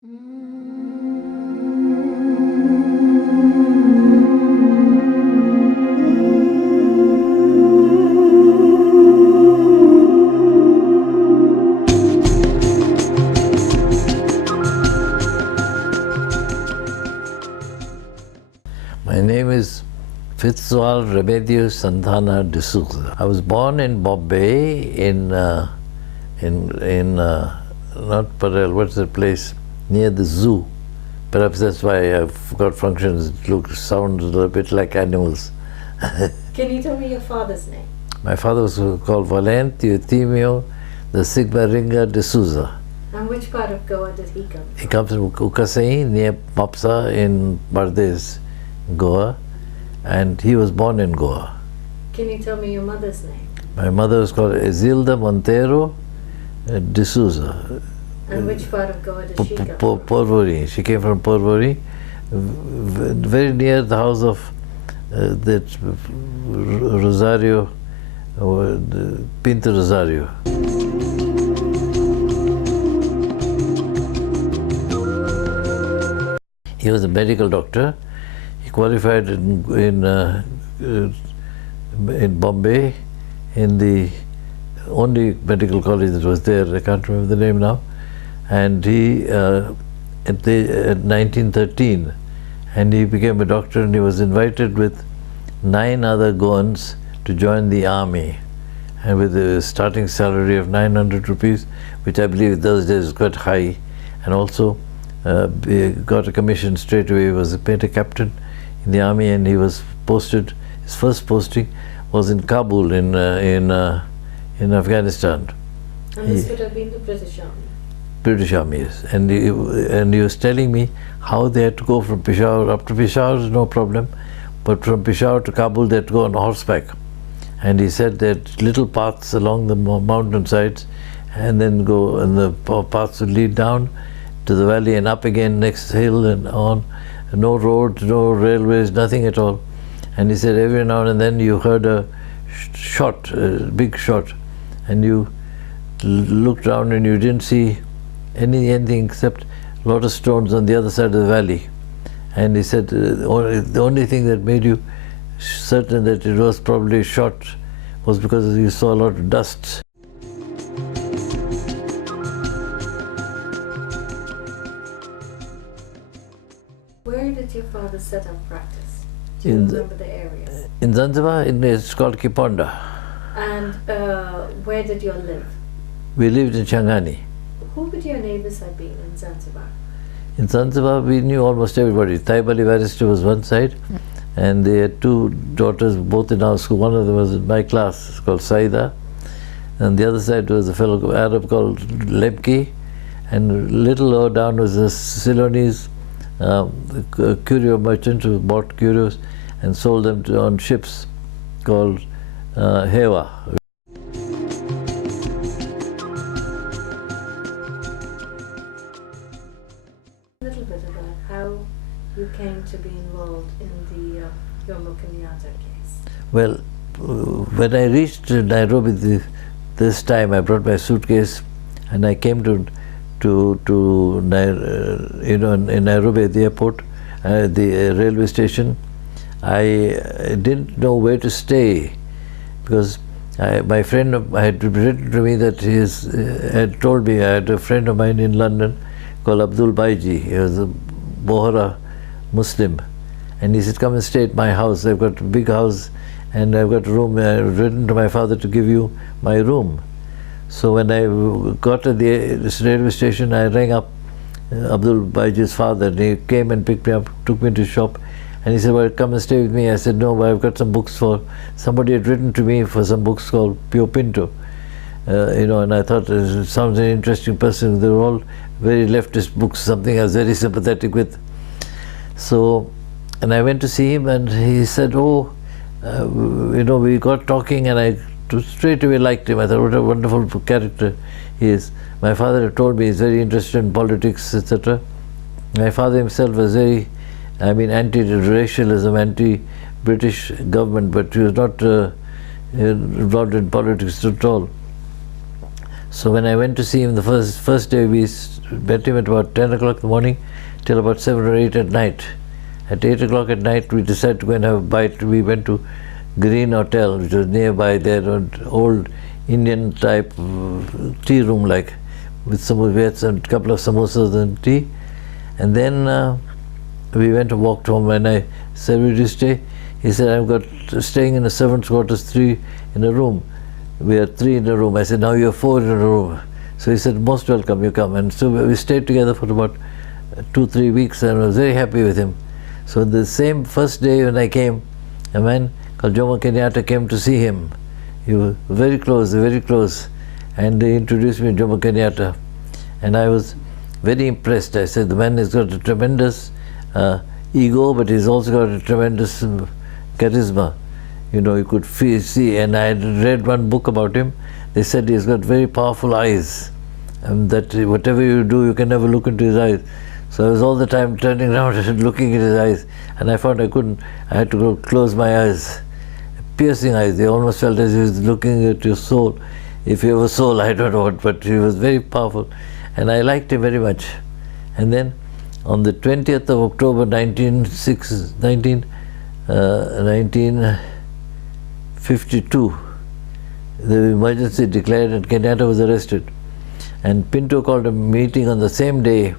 My name is Fitzwal Remedios Santana de Souza. I was born in Bombay in not Parel, what's the place? Near the zoo. Perhaps that's why I've got functions that sound a little bit like animals. Can you tell me your father's name? My father was called Valente Eutimio da Sigmaringa de Souza. And which part of Goa did he come from? He comes from Ukasai near Mapsa in Bardes, Goa, and he was born in Goa. Can you tell me your mother's name? My mother was called Isilda Monteiro de Souza. And which part of Goa did she come from? Porvorim. She came from Porvorim, very near the house of that Rosario, Pinto Rosario. He was a medical doctor. He qualified in Bombay, in the only medical college that was there. I can't remember the name now. And he, at 1913, and he became a doctor, and he was invited with 9 other Goans to join the army, and with a starting salary of 900 rupees, which I believe in those days was quite high, and also he got a commission straight away. He was a painter captain in the army, and he was posted, his first posting was in Kabul in Afghanistan. And this would have been the British Army? British Army, yes. And he was telling me how they had to go from Peshawar. Up to Peshawar is no problem, but from Peshawar to Kabul they had to go on horseback. And he said that little paths along the mountain sides, and then go, and the paths would lead down to the valley and up again next hill and on. No roads, no railways, nothing at all. And he said every now and then you heard a shot, a big shot, and you looked around and you didn't see anything except a lot of stones on the other side of the valley. And he said the only thing that made you certain that it was probably a shot was because you saw a lot of dust. Where did your father set up practice? Do you remember the area? In Zanzibar, it's called Kiponda. And where did you live? We lived in Changani. Who would your neighbors have been in Zanzibar? In Zanzibar, we knew almost everybody. Taib Ali Barrister was one side, and they had 2 daughters, both in our school. One of them was in my class, called Saida, and the other side was a fellow Arab called Lemki, and little lower down was a Ceylonese curio merchant who bought curios and sold them on ships called Hewa. A little bit about how you came to be involved in the Jomo Kenyatta case. Well, when I reached Nairobi this time, I brought my suitcase and I came in Nairobi at the airport, the railway station. I didn't know where to stay because my friend had written to me that he had told me, I had a friend of mine in London called Abdul Baiji. He was a Bohra Muslim, and he said, come and stay at my house. I've got a big house and I've got a room. I've written to my father to give you my room. So when I got to this railway station, I rang up Abdul Baiji's father, and he came and picked me up, took me to his shop, and he said, well, come and stay with me. I said, no, I've got some books for, somebody had written to me for some books called Pio Pinto, and I thought it sounds an interesting person. They were all very leftist books, something I was very sympathetic with. So, and I went to see him, and he said, oh, we got talking, and I straight away liked him. I thought, what a wonderful character he is. My father had told me he's very interested in politics, etc. My father himself was very, anti-racialism, anti-British government, but he was not involved in politics at all. So when I went to see him the first day, we met him at about 10 o'clock in the morning till about 7 or 8 at night. At 8 o'clock at night, we decided to go and have a bite. We went to Green Hotel, which was nearby there, an old Indian type tea room like, with some, we had a couple of samosas and tea. And then we went and walked home. When I said, "Where do you stay?" He said, "I've got staying in the servants' quarters, 3 in a room." We are 3 in a room. I said, "Now you're 4 in a room." So he said, "Most welcome, you come." And so we stayed together for about 2-3 weeks, and I was very happy with him. So the same first day when I came, a man called Jomo Kenyatta came to see him. He was very close, and they introduced me to Jomo Kenyatta. And I was very impressed. I said, the man has got a tremendous ego, but he's also got a tremendous charisma. You know, you could see, and I had read one book about him. They said he's got very powerful eyes, and that whatever you do, you can never look into his eyes. So I was all the time turning around and looking at his eyes, and I found I couldn't. I had to go close my eyes. Piercing eyes, they almost felt as if he was looking at your soul. If you have a soul, I don't know what, but he was very powerful, and I liked him very much. And then on the 20th of October 1952, the emergency declared and Kenyatta was arrested. And Pinto called a meeting on the same day,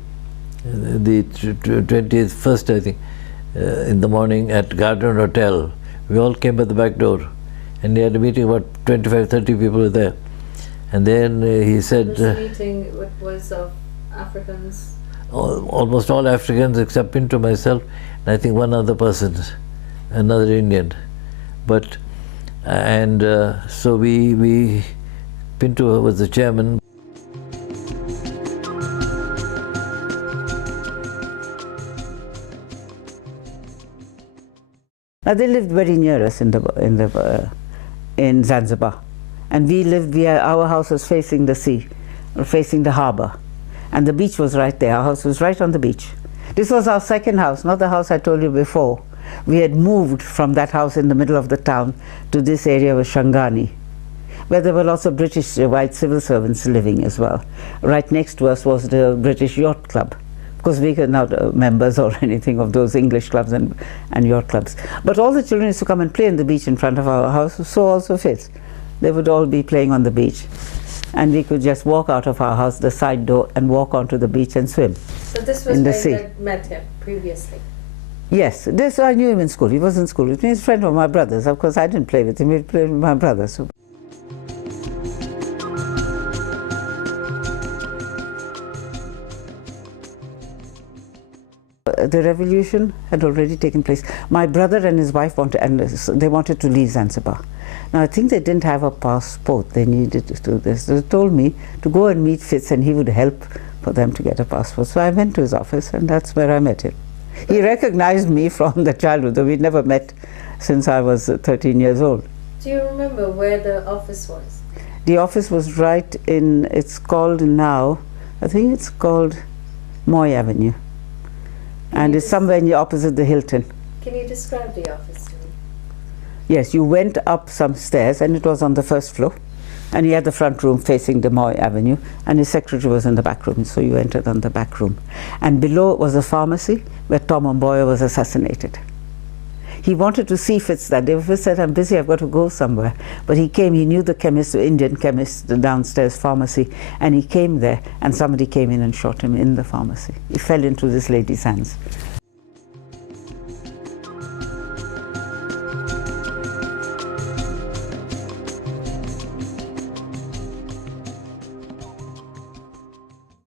the 21st, I think, in the morning at Garden Hotel. We all came by the back door, and he had a meeting, about 25-30 people were there. And then he said... This meeting was of Africans? Almost all Africans except Pinto, myself, and I think one other person, another Indian. But, so Pinto was the chairman. Now they lived very near us in Zanzibar, and we lived. Our house was facing the sea, or facing the harbour, and the beach was right there. Our house was right on the beach. This was our second house, not the house I told you before. We had moved from that house in the middle of the town to this area of Shangani, where there were lots of British white civil servants living as well. Right next to us was the British Yacht Club, because we were not members or anything of those English clubs and yacht clubs. But all the children used to come and play on the beach in front of our house, so also Fitz. They would all be playing on the beach. And we could just walk out of our house, the side door, and walk onto the beach and swim. So this was in the where sea. you had met him previously? Yes, this I knew him in school. He was in school with me. He's a friend of my brother's. Of course, I didn't play with him. He played with my brother. So. The revolution had already taken place. My brother and his wife they wanted to leave Zanzibar. Now I think they didn't have a passport. They needed to do this. They told me to go and meet Fitz, and he would help for them to get a passport. So I went to his office, and that's where I met him. He recognized me from the childhood, though we'd never met since I was 13 years old. Do you remember where the office was? The office was right in, it's called now, I think it's called Moy Avenue. And it's somewhere opposite the Hilton. Can you describe the office to me? Yes, you went up some stairs, and it was on the first floor. And he had the front room facing the Moy Avenue, and his secretary was in the back room, so you entered on the back room. And below was a pharmacy where Tom Mboya was assassinated. He wanted to see Fitz that day. Fitz said, "I'm busy, I've got to go somewhere." But he came, he knew the chemist, the Indian chemist, the downstairs pharmacy, and he came there, and somebody came in and shot him in the pharmacy. He fell into this lady's hands.